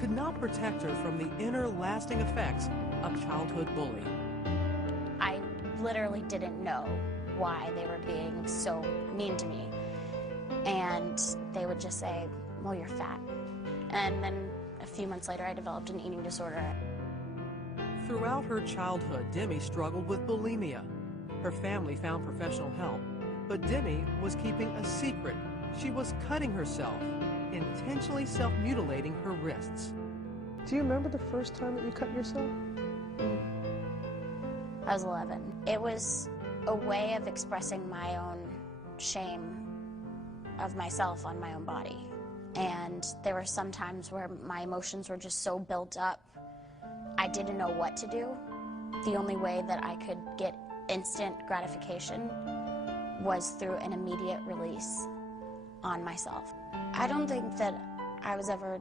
could not protect her from the inner lasting effects of childhood bullying. I literally didn't know why they were being so mean to me. And they would just say, well, you're fat. And then a few months later, I developed an eating disorder. Throughout her childhood, Demi struggled with bulimia. Her family found professional help, but Demi was keeping a secret. She was cutting herself, intentionally self-mutilating her wrists. Do you remember the first time that you cut yourself? I was 11. It was a way of expressing my own shame of myself on my own body. And there were some times where my emotions were just so built up, I didn't know what to do. The only way that I could get instant gratification was through an immediate release on myself. I don't think that I was ever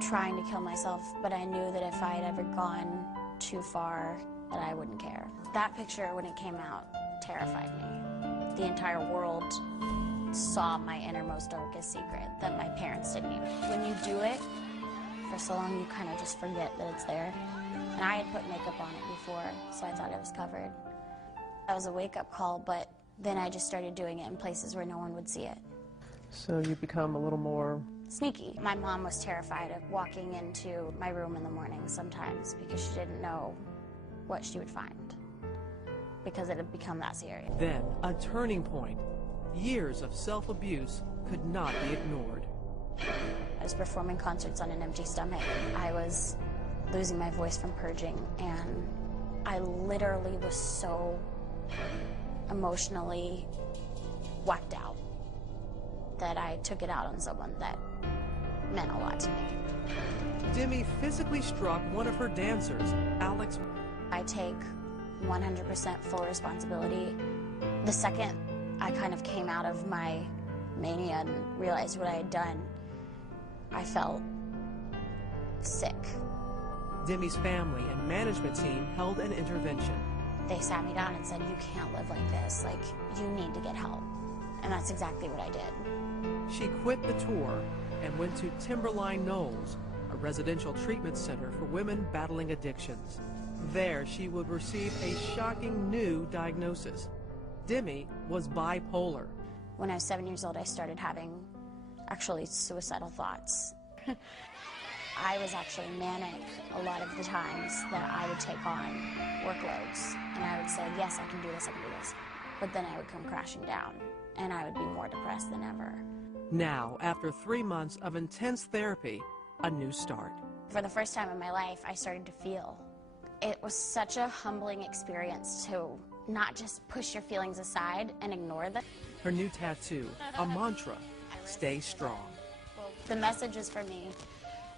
trying to kill myself, but I knew that if I had ever gone too far, that I wouldn't care. That picture, when it came out, terrified me. The entire world saw my innermost, darkest secret that my parents didn't even. When you do it for so long, you kind of just forget that it's there. And I had put makeup on it before, so I thought it was covered. That was a wake-up call, but then I just started doing it in places where no one would see it. So you become a little more... sneaky. My mom was terrified of walking into my room in the morning sometimes because she didn't know what she would find, because it had become that serious. Then, a turning point. Years of self-abuse could not be ignored. I was performing concerts on an empty stomach. I was losing my voice from purging, and I literally was so emotionally whacked out that I took it out on someone that meant a lot to me. Demi physically struck one of her dancers, Alex. I take 100% full responsibility. The second I kind of came out of my mania and realized what I had done, I felt sick. Demi's family and management team held an intervention. They sat me down and said, you can't live like this, like, you need to get help. And that's exactly what I did. She quit the tour and went to Timberline Knolls, a residential treatment center for women battling addictions. There, she would receive a shocking new diagnosis. Demi was bipolar. When I was 7 years old, I started having actually suicidal thoughts. I was actually manic a lot of the times that I would take on workloads, and I would say, yes, I can do this, I can do this. But then I would come crashing down, and I would be more depressed than ever. Now, after 3 months of intense therapy, a new start. For the first time in my life, I started to feel. It was such a humbling experience to not just push your feelings aside and ignore them. Her new tattoo, a mantra, stay strong. The message is for me.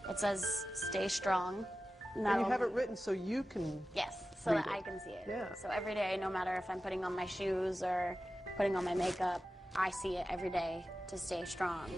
It says, stay strong. And you have it written so you can... Yes, so that I can see it. Yeah. So every day, no matter if I'm putting on my shoes or putting on my makeup, I see it every day to stay strong.